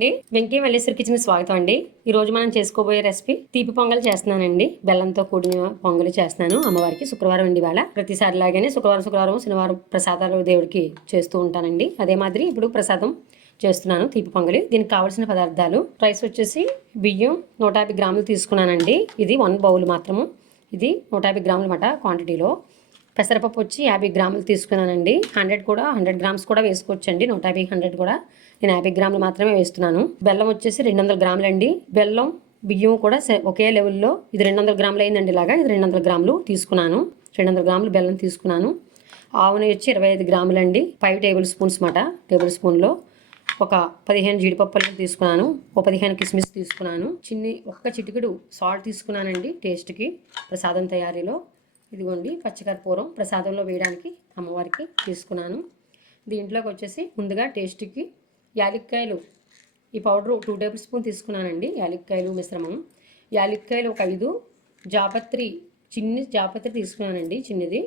అండి, వెంకీ మల్లేశ్వరి కిచెన్ స్వాగతం అండి. ఈ రోజు మనం చేసుకోబోయే రెసిపీ తీపి పొంగల్ చేస్తున్నానండి. బెల్లంతో కూడిన పొంగల్ చేస్తున్నాను అమ్మవారికి. శుక్రవారం అండి ఇవాళ. ప్రతిసారి లాగానే శుక్రవారం శనివారం ప్రసాదాలు దేవుడికి చేస్తూ ఉంటానండి. అదే మాదిరి ఇప్పుడు ప్రసాదం చేస్తున్నాను తీపి పొంగలి. దీనికి కావాల్సిన పదార్థాలు: రైస్ వచ్చేసి బియ్యం 150 గ్రాములు తీసుకున్నానండి. ఇది 1 బౌల్ మాత్రము. ఇది 150 గ్రాములు అన్నమాట క్వాంటిటీలో. పెసరపప్పు వచ్చి 50 గ్రాములు తీసుకున్నానండి. 100 గ్రామ్స్ కూడా వేసుకోవచ్చండి. 150, 100 కూడా. నేను 50 గ్రాములు మాత్రమే వేస్తున్నాను. బెల్లం వచ్చేసి 200 గ్రాములు అండి. బెల్లం బియ్యం కూడా ఒకే లెవెల్లో. ఇది 200 గ్రాములు అయిందండి. ఇలాగా ఇది 200 గ్రాములు తీసుకున్నాను. 200 గ్రాములు బెల్లం తీసుకున్నాను. ఆవు నెయ్యి వచ్చి 25 గ్రాములు అండి. 5 టేబుల్ స్పూన్స్ మాట. టేబుల్ స్పూన్లో ఒక 15 జీడిపప్పులు తీసుకున్నాను. ఒక 15 కిస్మిస్ తీసుకున్నాను. ఒక్క చిటికెడు సాల్ట్ తీసుకున్నానండి టేస్ట్కి ప్రసాదం తయారీలో. ఇదిగోండి పచ్చికర్పూరం ప్రసాదంలో వేయడానికి అమ్మవారికి తీసుకున్నాను. దీంట్లోకి వచ్చేసి ముందుగా టేస్ట్కి యాలక్కాయలు, ఈ పౌడరు 2 టేబుల్ స్పూన్ తీసుకున్నానండి. యాలక్కాయలు మిశ్రమం. యాలక్కాయలు ఒక 5, జాపత్రి చిన్ని జాపత్రి తీసుకున్నానండి చిన్నది.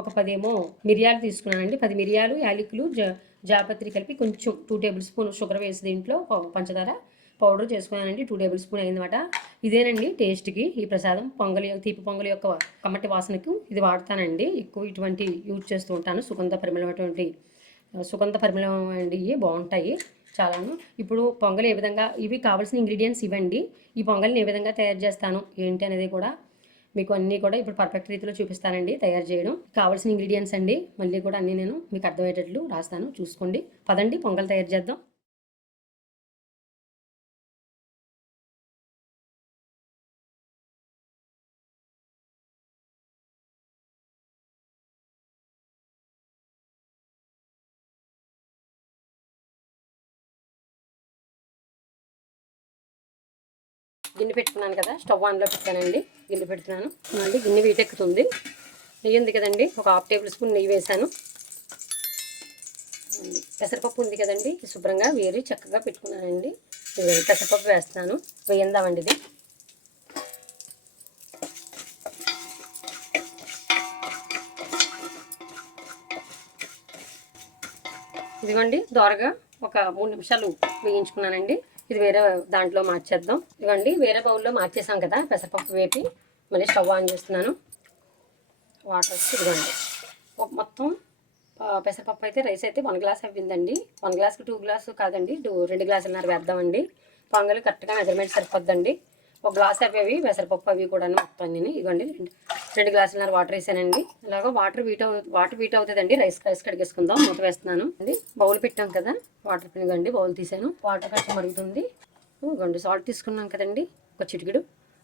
ఒక 10 ఏమో మిరియాలు తీసుకున్నానండి. 10 మిరియాలు, యాలకులు, జాపత్రి కలిపి కొంచెం 2 టేబుల్ స్పూన్ షుగర్ వేసి దీంట్లో పంచదార పౌడర్ చేసుకున్నానండి. 2 టేబుల్ స్పూన్ అయిందన్నమాట. ఇదేనండి టేస్ట్కి ఈ ప్రసాదం పొంగలి తీపి పొంగలి యొక్క కమ్మటి వాసనకు ఇది వాడతానండి. ఎక్కువ ఇటువంటి యూజ్ చేస్తూ ఉంటాను. సుగంధ పరిమళం అండి. ఇవి బాగుంటాయి చాలాను. ఇప్పుడు పొంగలి ఏ విధంగా, ఇవి కావాల్సిన ఇంగ్రీడియంట్స్ ఇవ్వండి. ఈ పొంగలిని ఏ విధంగా తయారు చేస్తాను ఏంటి అనేది కూడా మీకు అన్నీ కూడా ఇప్పుడు పర్ఫెక్ట్ రీతిలో చూపిస్తానండి తయారు చేయడం. కావాల్సిన ఇంగ్రీడియంట్స్ అండి మళ్ళీ కూడా అన్నీ నేను మీకు అర్థమయ్యేటట్లు రాస్తాను, చూసుకోండి. పదండి పొంగల్ తయారు చేద్దాం. గిన్నె పెట్టుకున్నాను కదా, స్టవ్ ఆన్లో పెట్టానండి. గిన్నె పెడుతున్నాను మళ్ళీ. గిన్నె వీటెక్కుతుంది. నెయ్యి ఉంది కదండి, ఒక 1/2 టేబుల్ స్పూన్ నెయ్యి వేసాను. పెసరపప్పు ఉంది కదండి, శుభ్రంగా వేరి చక్కగా పెట్టుకున్నానండి. పెసరపప్పు వేస్తున్నాను. వేయందామండి ఇది. ఇదిగోండి దోరగా ఒక 3 నిమిషాలు వేయించుకున్నానండి. ఇది వేరే దాంట్లో మార్చేద్దాం. ఇదిగోండి వేరే బౌల్లో మార్చేసాం కదా పెసరపప్పు వేపి. మళ్ళీ స్టవ్ ఆన్ చేస్తున్నాను. వాటర్ వచ్చి ఇదిగోండి మొత్తం పెసరపప్పు అయితే రైస్ అయితే 1 గ్లాస్ అవ్విందండి. 1 గ్లాస్కి 2 గ్లాసు కాదండి, 2 గ్లాసున్నర వేద్దామండి. పొంగలి కరెక్ట్గా మెజర్మెంట్ సరిపోద్దండి. 1 గ్లాస్ అవి పెసరపప్పు అవి కూడా మొత్తం నేను ఇవ్వండి 2 గ్లాసున్నర వాటర్ వేసానండి. ఇలాగ వాటర్ వీట్ అవుతుందండి. రైస్ కడిగేసుకుందాం. మూత వేస్తున్నాను అండి. బౌల్ పెట్టాం కదా, వాటర్ ఇవ్వండి బౌల్ తీసాను. వాటర్ కొంచెం మరుగుతుంది. ఇవ్వండి సాల్ట్ తీసుకున్నాం కదండి, ఒక చిటికెడు.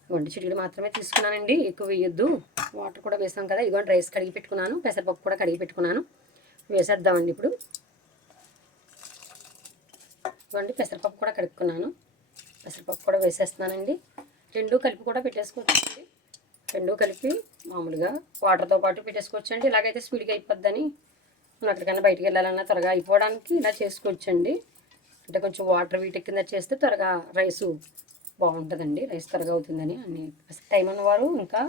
ఇవ్వండి చిటికెడు మాత్రమే తీసుకున్నానండి, ఎక్కువ వేయొద్దు. వాటర్ కూడా వేసాం కదా. ఇదిగోండి రైస్ కడిగి పెట్టుకున్నాను, పెసరపప్పు కూడా కడిగి పెట్టుకున్నాను. వేసేద్దామండి ఇప్పుడు. ఇవ్వండి పెసరపప్పు కూడా కడుక్కున్నాను. పెసరపప్పు కూడా వేసేస్తున్నానండి. 2 కలిపి కూడా పెట్టేసుకోవచ్చండి. 2 కలిపి మామూలుగా వాటర్తో పాటు పెట్టేసుకోవచ్చండి. ఇలాగైతే స్పీడ్గా అయిపోద్దని మనం ఎక్కడికైనా బయటికి వెళ్ళాలన్నా త్వరగా అయిపోవడానికి ఇలా చేసుకోవచ్చండి. అంటే కొంచెం వాటర్ వీటెక్కింద చేస్తే త్వరగా రైసు బాగుంటుందండి. రైస్ త్వరగా అవుతుందని అన్ని. టైం ఉన్నవారు ఇంకా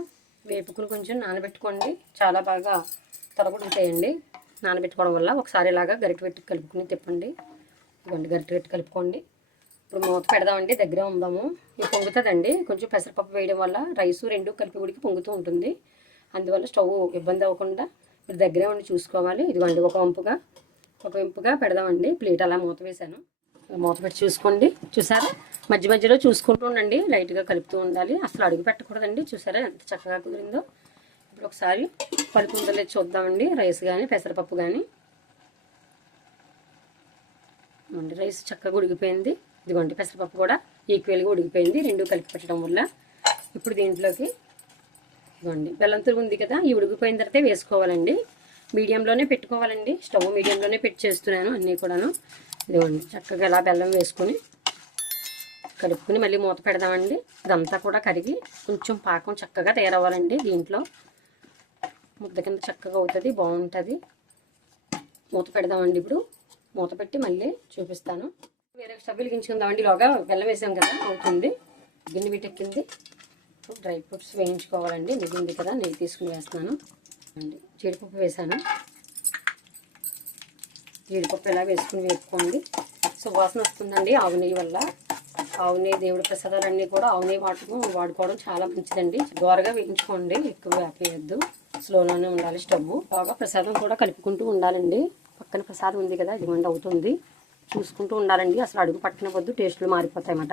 వేపుకుని కొంచెం నానబెట్టుకోండి, చాలా బాగా త్వరగొడుతాయండి నానబెట్టుకోవడం వల్ల. ఒకసారి ఇలాగా గరిటె పెట్టి కలుపుకుని తిప్పండి. ఇవ్వండి గరిటె పెట్టి కలుపుకోండి. ఇప్పుడు మూత పెడదామండి, దగ్గర ఉందాము. ఇది పొంగుతుందండి. కొంచెం పెసరపప్పు వేయడం వల్ల రైసు 2 కలిపి ఉడికి పొంగుతూ ఉంటుంది. అందువల్ల స్టవ్ ఇబ్బంది అవ్వకుండా మీరు దగ్గరే ఉండి చూసుకోవాలి. ఇదిగోండి ఒక వంపుగా పెడదామండి. ప్లేట్ అలా మూత వేసాను. మూత పెట్టి చూసుకోండి. చూసారా, మధ్య మధ్యలో చూసుకుంటూ ఉండండి, లైట్గా కలుపుతూ ఉండాలి. అసలు అడుగు పెట్టకూడదండి. చూసారా ఎంత చక్కగా కుదిరిందో. ఇప్పుడు ఒకసారి పలుకుందలే చూద్దామండి. రైస్ కానీ పెసరపప్పు కానీ. రైస్ చక్కగా ఉడికిపోయింది. ఇదిగోండి పెసరపప్పు కూడా ఈక్వల్గా ఉడికిపోయింది 2 కలిపి పెట్టడం వల్ల. ఇప్పుడు దీంట్లోకి ఇదిగోండి బెల్లం తురుగు ఉంది కదా, ఈ ఉడికిపోయిన తర్వాత వేసుకోవాలండి. మీడియంలోనే పెట్టుకోవాలండి. స్టవ్ మీడియంలోనే పెట్టి చేస్తున్నాను అన్నీ కూడాను. ఇదిగోండి చక్కగా ఇలా బెల్లం వేసుకొని కలుపుకొని మళ్ళీ మూత పెడదామండి. ఇదంతా కూడా కరిగి కొంచెం పాకం చక్కగా తయారవ్వాలండి. దీంట్లో ముద్ద కింద చక్కగా అవుతుంది, బాగుంటుంది. మూత పెడదామండి. ఇప్పుడు మూత పెట్టి మళ్ళీ చూపిస్తాను. వేరే స్టవ్ వెలిగించుకుందామండి. లోగా బెల్లం వేసాం కదా, అవుతుంది. గిన్నె వీటెక్కింది. డ్రై ఫ్రూట్స్ వేయించుకోవాలండి. నెయ్యి ఉంది కదా, నెయ్యి తీసుకుని వేస్తున్నాను అండి. జీడిపప్పు వేసాను. జీడిపప్పు ఇలా వేసుకుని వేపుకోండి. సువాసన వస్తుందండి ఆవు నెయ్యి వల్ల. ఆవు నెయ్యి దేవుడి ప్రసాదాలన్నీ కూడా ఆవు నెయ్యి వాడుకోవడం చాలా మంచిదండి. దోరగా వేయించుకోండి, ఎక్కువ వేపేయద్దు, స్లోలోనే ఉండాలి స్టవ్. బాగా ప్రసాదం కూడా కలుపుకుంటూ ఉండాలండి. పక్కన ప్రసాదం ఉంది కదా, ఇదిగోండి అవుతుంది, చూసుకుంటూ ఉండాలండి. అసలు అడుగు పట్టిన వద్దు, టేస్ట్లు మారిపోతాయన్నమాట.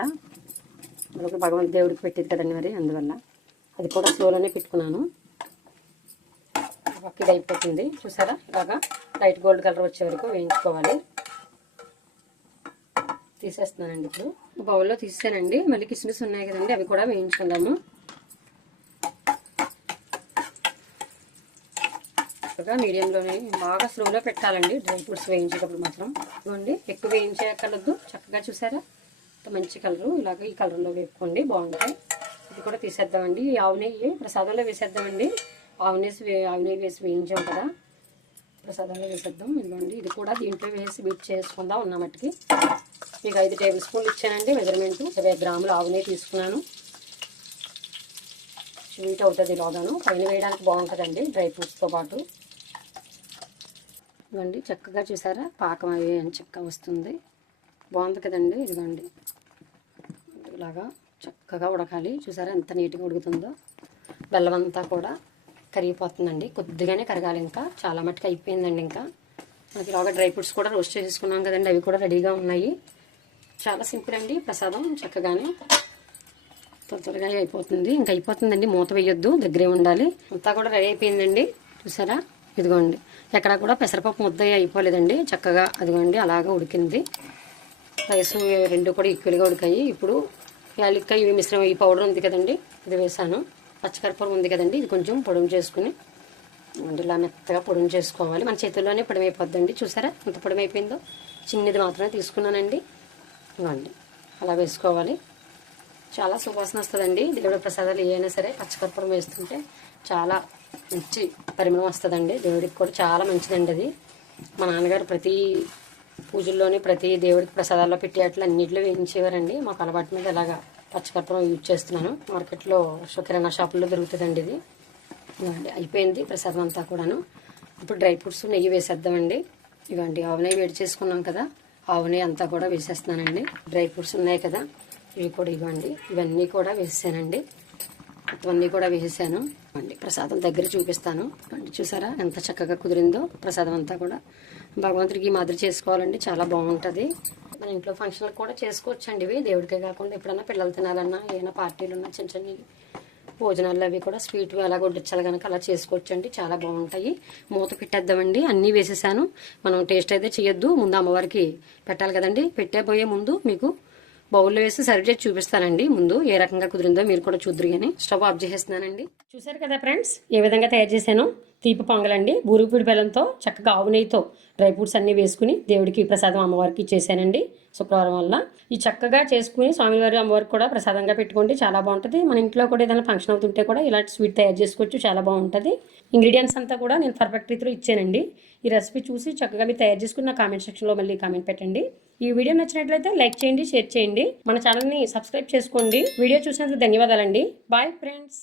మరొక భగవంతు దేవుడికి పెట్టేది కదండి మరి, అందువల్ల అది కూడా స్లోలోనే పెట్టుకున్నాను. ఇది అయిపోతుంది చూసారా, ఇలాగా లైట్ గోల్డ్ కలర్ వచ్చే వరకు వేయించుకోవాలి. తీసేస్తున్నానండి. ఇప్పుడు బౌల్లో తీసానండి. మళ్ళీ కిస్మిస్ ఉన్నాయి కదండి, అవి కూడా వేయించుకుందాము. మీడియంలోనే బాగా స్లోలో పెట్టాలండి డ్రై ఫ్రూట్స్ వేయించేటప్పుడు మాత్రం. ఇవ్వండి, ఎక్కువ వేయించేయక్కర్లేదు. చక్కగా చూసారా మంచి కలరు, ఇలాగ ఈ కలర్లో వేపుకోండి, బాగుంటాయి. ఇది కూడా తీసేద్దామండి. ఆవు నెయ్యి ప్రసాదంలో వేసేద్దామండి. ఆవు నెయ్యి వేసి వేయించాం కదా, ప్రసాదంలో వేసేద్దాం. ఇదిగోండి, ఇది కూడా దీంట్లో వేసి బీట్ చేసుకుందాం ఉన్న మట్టికి. మీకు 5 టేబుల్ స్పూన్లు ఇచ్చానండి మెజర్మెంట్. 20 గ్రాములు ఆవు నెయ్యి తీసుకున్నాను. స్వీట్ అవుతుంది లోగాను, పైన వేయడానికి బాగుంటుందండి డ్రై ఫ్రూట్స్తో పాటు. ఇదిగోండి, చక్కగా చూసారా పాకం అవి చక్కగా వస్తుంది, బాగుంది కదండి. ఇదిగోండి, ఇలాగా చక్కగా ఉడకాలి. చూసారా ఎంత నీట్గా ఉడుకుతుందో. బెల్లం అంతా కూడా కరిగిపోతుందండి, కొద్దిగానే కరగాలి. ఇంకా చాలా మట్టుకు అయిపోయిందండి. ఇంకా మనకి ఇలాగా డ్రై ఫ్రూట్స్ కూడా రోస్ట్ చేసుకున్నాం కదండి, అవి కూడా రెడీగా ఉన్నాయి. చాలా సింపుల్ అండి ప్రసాదం, చక్కగానే త్వరగా అయిపోతుంది. ఇంకా అయిపోతుందండి, మూత వేయొద్దు, దగ్గరే ఉండాలి. అంతా కూడా రెడీ అయిపోయిందండి. చూసారా, ఇదిగోండి, ఎక్కడ కూడా పెసరపప్పు ముద్ద అయిపోలేదండి, చక్కగా అదిగోండి అలాగా ఉడికింది. రైస్ 2 కూడా ఈక్వల్గా ఉడికాయి. ఇప్పుడు యాలక్కాయ ఇవి మిశ్రమం, ఈ పౌడర్ ఉంది కదండి, ఇది వేసాను. పచ్చకర్పూరం ఉంది కదండి, ఇది కొంచెం పొడుము చేసుకుని ఇలా మెత్తగా పొడుము చేసుకోవాలి. మన చేతుల్లోనే పొడమైపోద్దండి. చూసారా ఎంత పొడమైపోయిందో. చిన్నది మాత్రమే తీసుకున్నానండి. ఇవ్వండి, అలా వేసుకోవాలి. చాలా సువాసన వస్తుందండి. దేవుడి ప్రసాదాలు ఏవైనా సరే పచ్చకర్పూరం వేస్తుంటే చాలా మంచి పరిమళం వస్తుందండి. దేవుడికి కూడా చాలా మంచిదండి అది. మా నాన్నగారు ప్రతి పూజల్లోని ప్రతి దేవుడికి ప్రసాదాల్లో పెట్టి అట్లా అన్నింటిలో వేయించేవారండి. మాకు అలవాటు మీద ఇలాగా పచ్చకర్పూరం యూజ్ చేస్తున్నాను. మార్కెట్లో కిరాణా షాపుల్లో దొరుకుతుందండి ఇది. ఇవ్వండి, అయిపోయింది ప్రసాదం అంతా కూడాను. ఇప్పుడు డ్రై ఫ్రూట్స్ నెయ్యి వేసేద్దామండి. ఇవ్వండి, ఆవు నెయ్యి వేడి చేసుకున్నాం కదా, ఆవు నెయ్యి అంతా కూడా వేసేస్తున్నానండి. డ్రై ఫ్రూట్స్ ఉన్నాయి కదా, ఇవి కూడా ఇవ్వండి, ఇవన్నీ కూడా వేసానండి. మొత్తం కూడా వేసేసాను అండి. ప్రసాదం దగ్గర చూపిస్తాను అండి. చూసారా ఎంత చక్కగా కుదిరిందో ప్రసాదం అంతా కూడా. భగవంతుడికి ఈ మాదిరి చేసుకోవాలండి, చాలా బాగుంటుంది. మన ఇంట్లో ఫంక్షన్లు కూడా చేసుకోవచ్చండి ఇవి, దేవుడికే కాకుండా ఎప్పుడన్నా పిల్లలు తినాలన్నా, ఏమైనా పార్టీలు ఉన్నా, చిన్న చిన్న భోజనాలు అవి కూడా స్వీట్ అలా వడ్డించాలి కనుక అలా చేసుకోవచ్చండి, చాలా బాగుంటాయి. మూత పెట్టేద్దామండి. అన్నీ వేసేసాను. మనం టేస్ట్ అయితే చేయొద్దు, ముందు అమ్మవారికి పెట్టాలి కదండి. పెట్టేపోయే ముందు మీకు బౌల్లో వేసి సర్వ్ చేసి చూపిస్తానండి. ముందు ఏ రకంగా కుదిరిందో మీరు కూడా చూద్దరు కానీ. స్టవ్ ఆఫ్ చేసేస్తున్నానండి. చూసారు కదా ఫ్రెండ్స్, ఏ విధంగా తయారు చేశాను. తీపి పొంగలండి, బూరుగుపూడి బెల్లంతో చక్కగా ఆవు నెయ్యితో డ్రై ఫ్రూట్స్ అన్నీ వేసుకుని దేవుడికి ప్రసాదం అమ్మవారికి ఇచ్చేసానండి శుక్రవారం వల్ల. ఈ చక్కగా చేసుకుని స్వామివారి అమ్మవారికి కూడా ప్రసాదంగా పెట్టుకోండి, చాలా బాగుంటుంది. మన ఇంట్లో కూడా ఏదైనా ఫంక్షన్ అవుతుంటే కూడా ఇలాంటి స్వీట్ తయారు చేసుకోవచ్చు, చాలా బాగుంటుంది. ఇంగ్రీడియంట్స్ అంతా కూడా నేను పర్ఫెక్ట్ రీతిలో ఇచ్చానండి. ఈ రెసిపీ చూసి చక్కగా మీరు తయారు చేసుకుని నా కామెంట్ సెక్షన్లో మళ్ళీ కామెంట్ పెట్టండి. ఈ వీడియో నచ్చినట్లయితే లైక్ చేయండి, షేర్ చేయండి, మన ఛానల్ని సబ్స్క్రైబ్ చేసుకోండి. వీడియో చూసినందుకు ధన్యవాదాలండి. Bye friends.